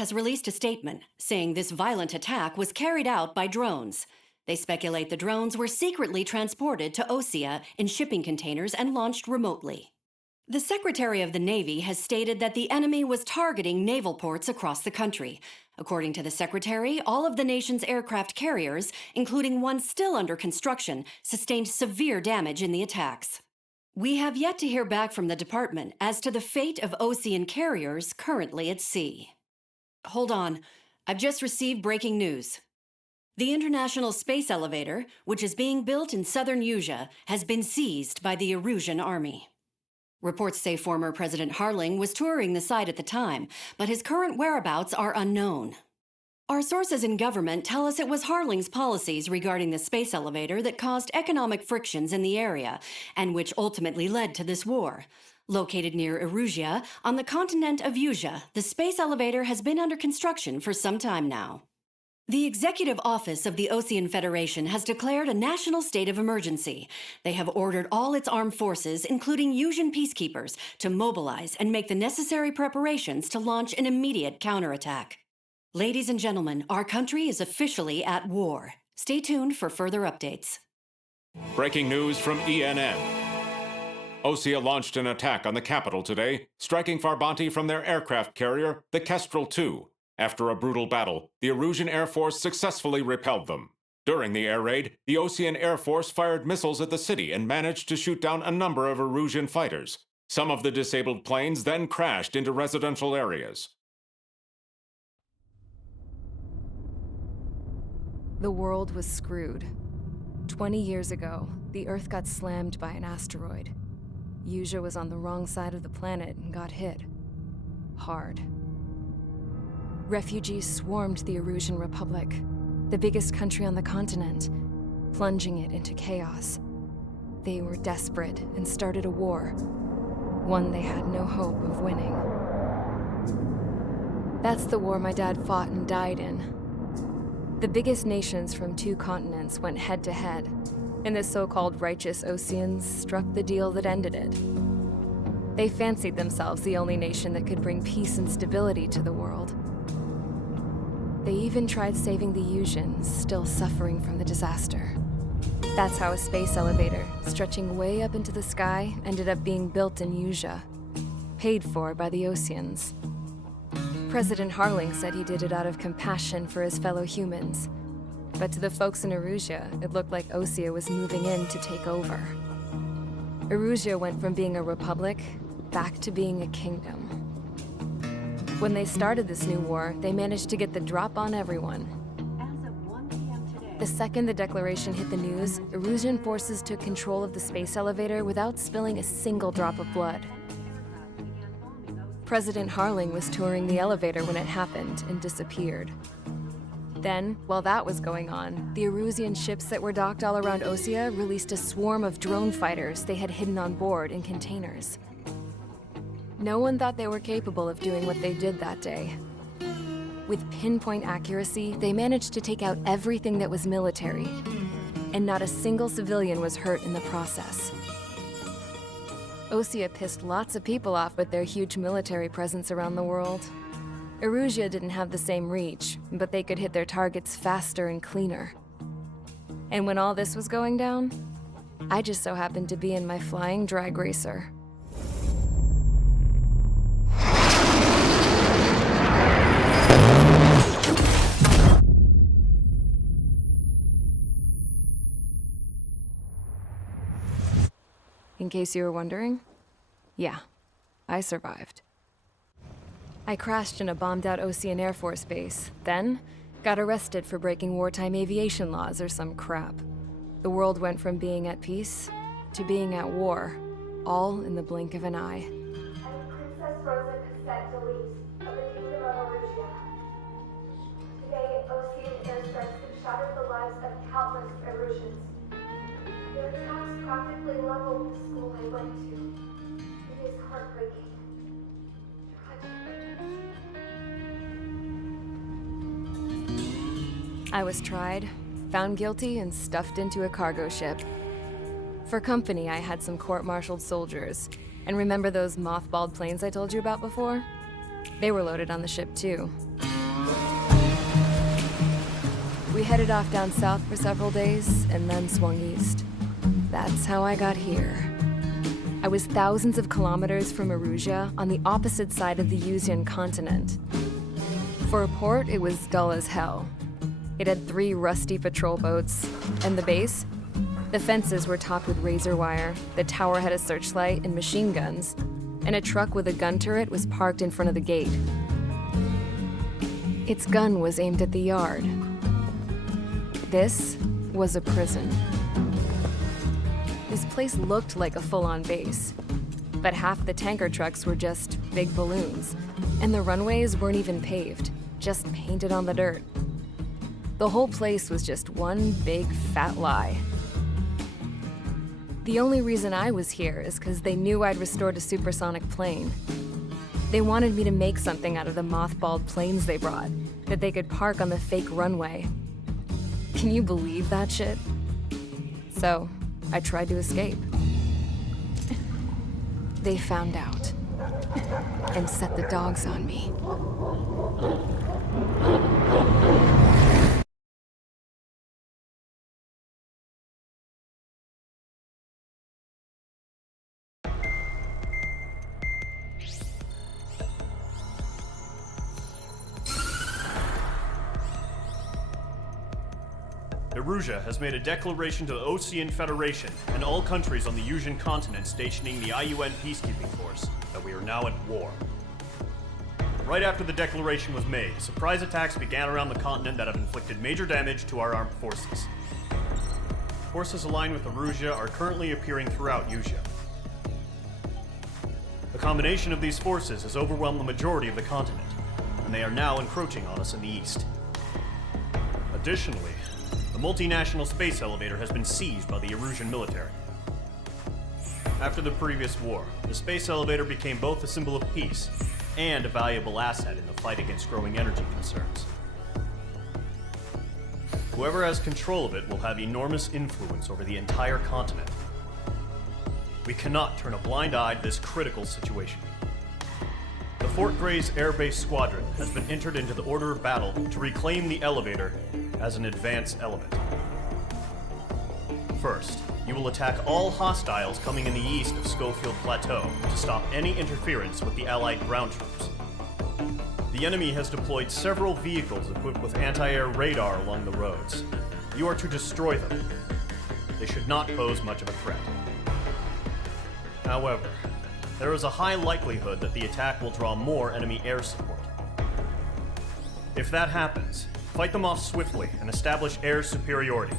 has released a statement saying this violent attack was carried out by drones. They speculate the drones were secretly transported to Osea in shipping containers and launched remotely. The Secretary of the Navy has stated that the enemy was targeting naval ports across the country. According to the Secretary, all of the nation's aircraft carriers, including one still under construction, sustained severe damage in the attacks. We have yet to hear back from the department as to the fate of Osean carriers currently at sea. Hold on, I've just received breaking news. The International Space Elevator, which is being built in southern Usea, has been seized by the Erusian army. Reports say former President Harling was touring the site at the time, but his current whereabouts are unknown. Our sources in government tell us it was Harling's policies regarding the space elevator that caused economic frictions in the area, and which ultimately led to this war. Located near Erusia, on the continent of Usea, the space elevator has been under construction for some time now. The Executive Office of the Osean Federation has declared a national state of emergency. They have ordered all its armed forces, including Usean peacekeepers, to mobilize and make the necessary preparations to launch an immediate counterattack. Ladies and gentlemen, our country is officially at war. Stay tuned for further updates. Breaking news from ENN. Osea launched an attack on the capital today, striking Farbanti from their aircraft carrier, the Kestrel II. After a brutal battle, the Erusian Air Force successfully repelled them. During the air raid, the Osean Air Force fired missiles at the city and managed to shoot down a number of Erusian fighters. Some of the disabled planes then crashed into residential areas. The world was screwed. 20 years ago, the Earth got slammed by an asteroid. Usea was on the wrong side of the planet and got hit. Hard. Refugees swarmed the Erusian Republic, the biggest country on the continent, plunging it into chaos. They were desperate and started a war, one they had no hope of winning. That's the war my dad fought and died in. The biggest nations from 2 continents went head-to-head, and the so-called righteous Oseans struck the deal that ended it. They fancied themselves the only nation that could bring peace and stability to the world. They even tried saving the Useans, still suffering from the disaster. That's how a space elevator, stretching way up into the sky, ended up being built in Usea, paid for by the Oseans. President Harling said he did it out of compassion for his fellow humans. But to the folks in Erusia, it looked like Osea was moving in to take over. Erusia went from being a republic back to being a kingdom. When they started this new war, they managed to get the drop on everyone. As of 1 p.m. today, The second the declaration hit the news, Erusian forces took control of the space elevator without spilling a single drop of blood. President Harling was touring the elevator when it happened and disappeared. Then, while that was going on, the Erusian ships that were docked all around Osea released a swarm of drone fighters they had hidden on board in containers. No one thought they were capable of doing what they did that day. With pinpoint accuracy, they managed to take out everything that was military, and not a single civilian was hurt in the process. Osea pissed lots of people off with their huge military presence around the world. Erusia didn't have the same reach, but they could hit their targets faster and cleaner. And when all this was going down, I just so happened to be in my flying drag racer. In case you were wondering, yeah, I survived. I crashed in a bombed-out Osean Air Force base, then got arrested for breaking wartime aviation laws or some crap. The world went from being at peace to being at war, all in the blink of an eye. I'm Princess RYZEN of the Kingdom of Erusia. Today, Osean airstrikes have shattered the lives of countless Erusians. Their attacks practically leveled the school I went to. It is heartbreaking. Tragic. I was tried, found guilty, and stuffed into a cargo ship. For company, I had some court-martialed soldiers. And remember those mothballed planes I told you about before? They were loaded on the ship too. We headed off down south for several days, and then swung east. That's how I got here. I was thousands of kilometers from Erusia, on the opposite side of the Yuzian continent. For a port, it was dull as hell. It had 3 rusty patrol boats, and the base? The fences were topped with razor wire, the tower had a searchlight and machine guns, and a truck with a gun turret was parked in front of the gate. Its gun was aimed at the yard. This was a prison. This place looked like a full-on base, but half the tanker trucks were just big balloons, and the runways weren't even paved, just painted on the dirt. The whole place was just one big fat lie. The only reason I was here is because they knew I'd restored a supersonic plane. They wanted me to make something out of the mothballed planes they brought, that they could park on the fake runway. Can you believe that shit? So, I tried to escape. They found out and set the dogs on me. Erusia has made a declaration to the Ocean Federation and all countries on the Yuzian continent stationing the IUN peacekeeping force that we are now at war. Right after the declaration was made, surprise attacks began around the continent that have inflicted major damage to our armed forces. Forces aligned with Erusia are currently appearing throughout Yusia. The combination of these forces has overwhelmed the majority of the continent, and they are now encroaching on us in the east. Additionally, the multinational space elevator has been seized by the Erusian military. After the previous war, the space elevator became both a symbol of peace and a valuable asset in the fight against growing energy concerns. Whoever has control of it will have enormous influence over the entire continent. We cannot turn a blind eye to this critical situation. The Fort Gray's Air Base Squadron has been entered into the order of battle to reclaim the elevator as an advance element. First, you will attack all hostiles coming in the east of Schofield Plateau to stop any interference with the Allied ground troops. The enemy has deployed several vehicles equipped with anti-air radar along the roads. You are to destroy them. They should not pose much of a threat. However, there is a high likelihood that the attack will draw more enemy air support. If that happens, fight them off swiftly and establish air superiority.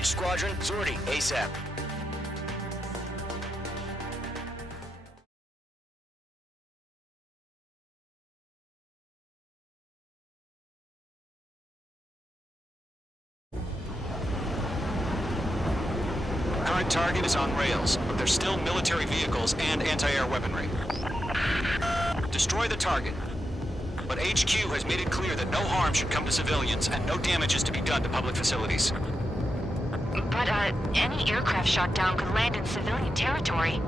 Engage squadron. Sortie ASAP. Current target is on rails, but there's still military vehicles and anti-air weaponry. Destroy the target. But HQ has made it clear that no harm should come to civilians and no damage is to be done to public facilities. But, any aircraft shot down could land in civilian territory.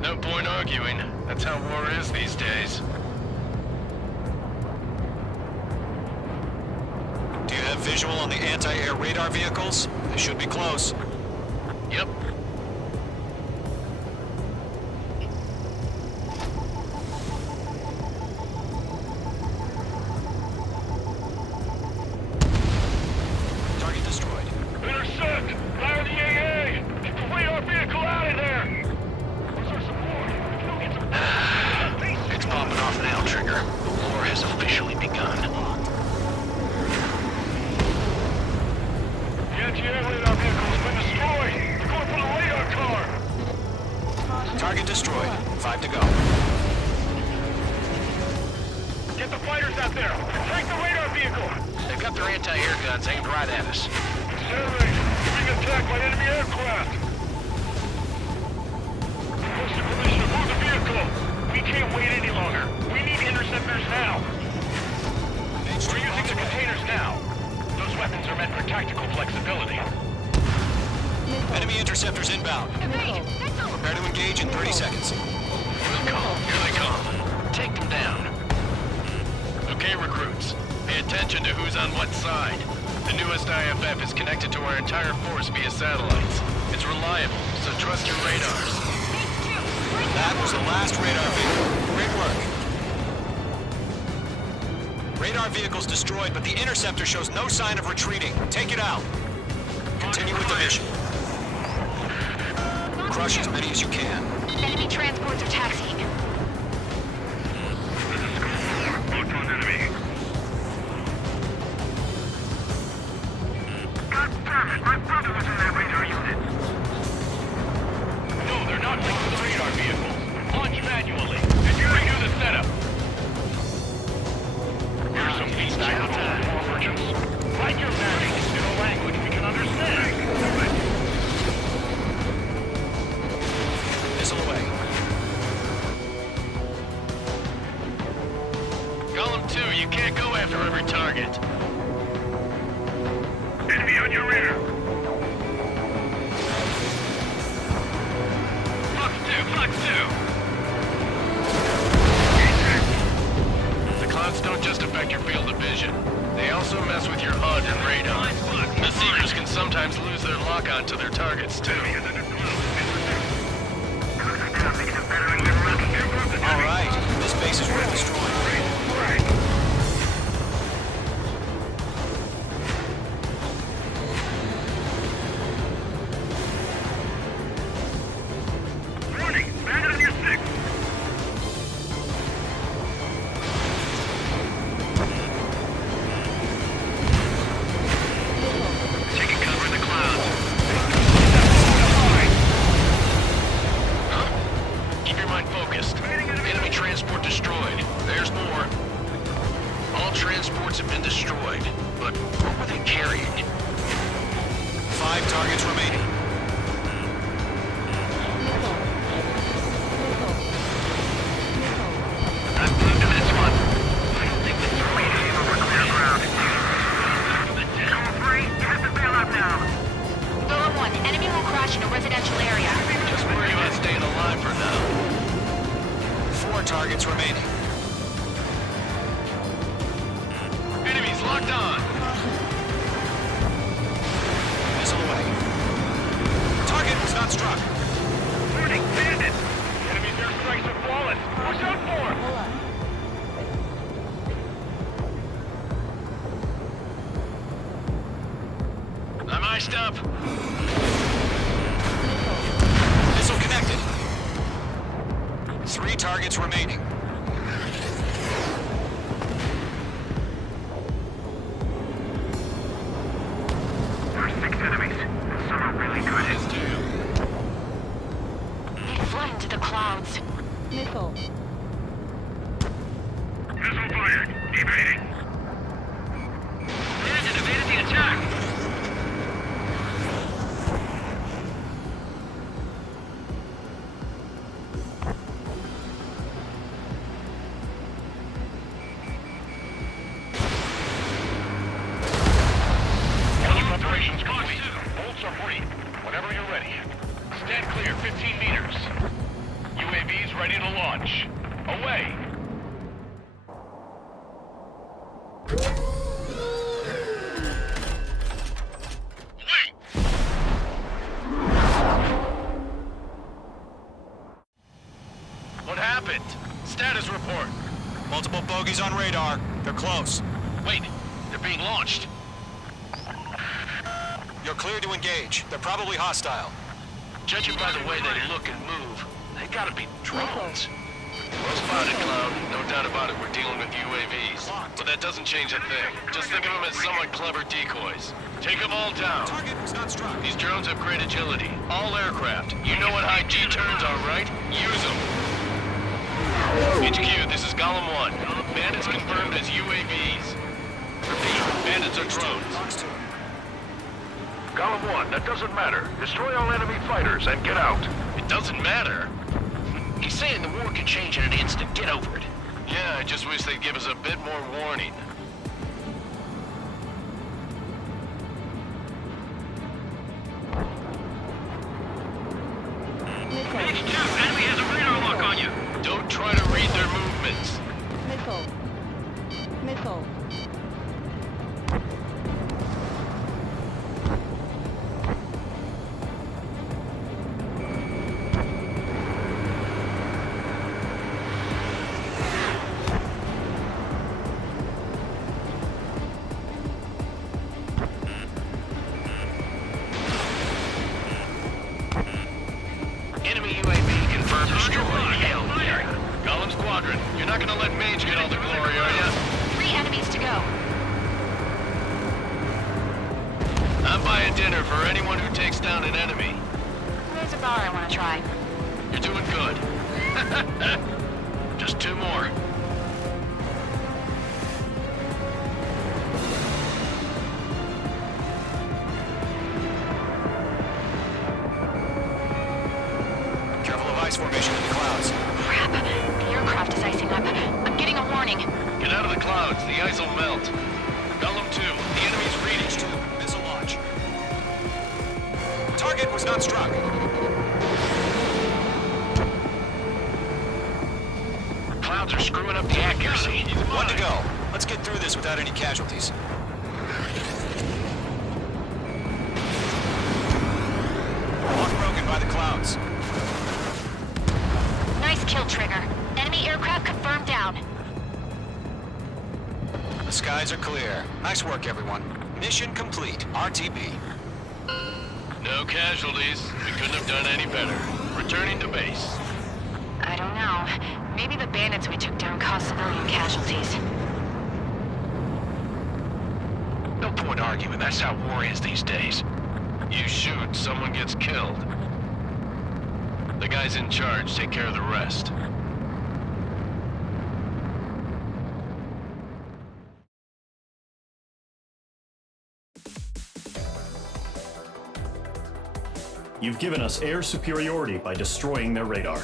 No point arguing. That's how war is these days. Do you have visual on the anti-air radar vehicles? They should be close. Yep. Target destroyed. Intercept! Fire the AA! Get the radar vehicle out of there! Where's our support? If you don't get some... It's popping off now, Trigger. The war has officially begun. The anti-air radar vehicle has been destroyed! They're going for the radar car! Target destroyed. 5 to go. Get the fighters out there! Take the radar vehicle! They've got their anti-air guns aimed right at us. Accelerate! We're being attacked by enemy aircraft! Posted permission to move the vehicle! We can't wait any longer! We need interceptors now! We're using the containers now! Those weapons are meant for tactical flexibility. Enemy interceptors inbound. Prepare to engage in 30 seconds. We'll come. Here they come. Take them down. Okay, recruits. Pay attention to who's on what side. The newest IFF is connected to our entire force via satellites. It's reliable, so trust your radars. That was the last radar vehicle. Great work. Radar vehicle's destroyed, but the interceptor shows no sign of retreating. Take it out. Continue with the mission. Crush as many as you can. Enemy transports are taxiing. Photon enemy. God damn it! My brother was in that radar unit. No, they're not linked to the radar vehicle. Launch manually. Did you redo the setup? Here's some feedback on war merchants. Write your magic in a language we can understand. Missile away. Column 2, you can't go after every target. Enemy on your rear. Fox 2. The clouds don't just affect your field of vision. They also mess with your HUD and radar. The Seekers can sometimes lose their lock-on to their targets, too. All right. This base is worth destroying. Warning! Bandit on your 6! Taking cover in the clouds. Huh? Keep your mind focused. Enemy transport destroyed. There's more. All transports have been destroyed. But what were they carrying? 5 targets remaining. I'm glued to this one. I don't think this is really over clear ground. All 3, you have to bail out now. Bullet 1, enemy will crash in a residential area. Just worry about staying alive for now. 4 targets remaining. Enemies locked on. Missile away. Target was not struck. Warning, bandit! Enemy's airstrikes are flawless. Watch out for! I'm iced up. Missile connected. 3 targets remaining. There's 6 enemies. into the clouds. Missile. Missile fired. Evading. Landon evaded the attack. Operations complete. Bolts are free. Whenever you're ready. Stand clear 15 meters. UAVs ready to launch. Away! Wait! What happened? Status report. Multiple bogies on radar. They're close. Wait, they're being launched. You're clear to engage. They're probably hostile. Judging by the way they look and move, they gotta be drones. Well spotted, Cloud. No doubt about it, we're dealing with UAVs. But that doesn't change a thing. Just think of them as somewhat clever decoys. Take them all down. Target was not struck. These drones have great agility. All aircraft. You know what high G turns are, right? Use them. HQ, this is Golem 1. Bandits confirmed as UAVs. Repeat, bandits are drones. Golem 1, that doesn't matter. Destroy all enemy fighters and get out. It doesn't matter? He's saying the war can change in an instant. Get over it. Yeah, I just wish they'd give us a bit more warning. H2, enemy has a radar lock on you. Don't try to read their movements. Missile. Missile. Enemy UAV confirmed destroyed. Hell, Golem Squadron, you're not gonna let Mage get all the glory, are ya? 3 enemies to go. I'm buying dinner for anyone who takes down an enemy. There's a bar I want to try. You're doing good. Just 2 more. Careful of ice formation in the clouds. Crap. The aircraft is icing up. I'm getting a warning. Get out of the clouds, the ice will melt. Golem 2, the enemy's reading. H2, missile launch. Target was not struck. Clouds are screwing up the accuracy. 1 to go. Let's get through this without any casualties. Lock broken by the clouds. Nice kill, Trigger. Enemy aircraft confirmed down. The skies are clear. Nice work, everyone. Mission complete. RTB. No casualties. We couldn't have done any better. Returning to base. I don't know. Maybe the bandits we took down caused civilian casualties. No point arguing. That's how war is these days. You shoot, someone gets killed. The guys in charge take care of the rest. You've given us air superiority by destroying their radar.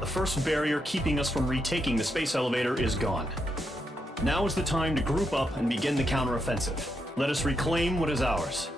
The first barrier keeping us from retaking the space elevator is gone. Now is the time to group up and begin the counteroffensive. Let us reclaim what is ours.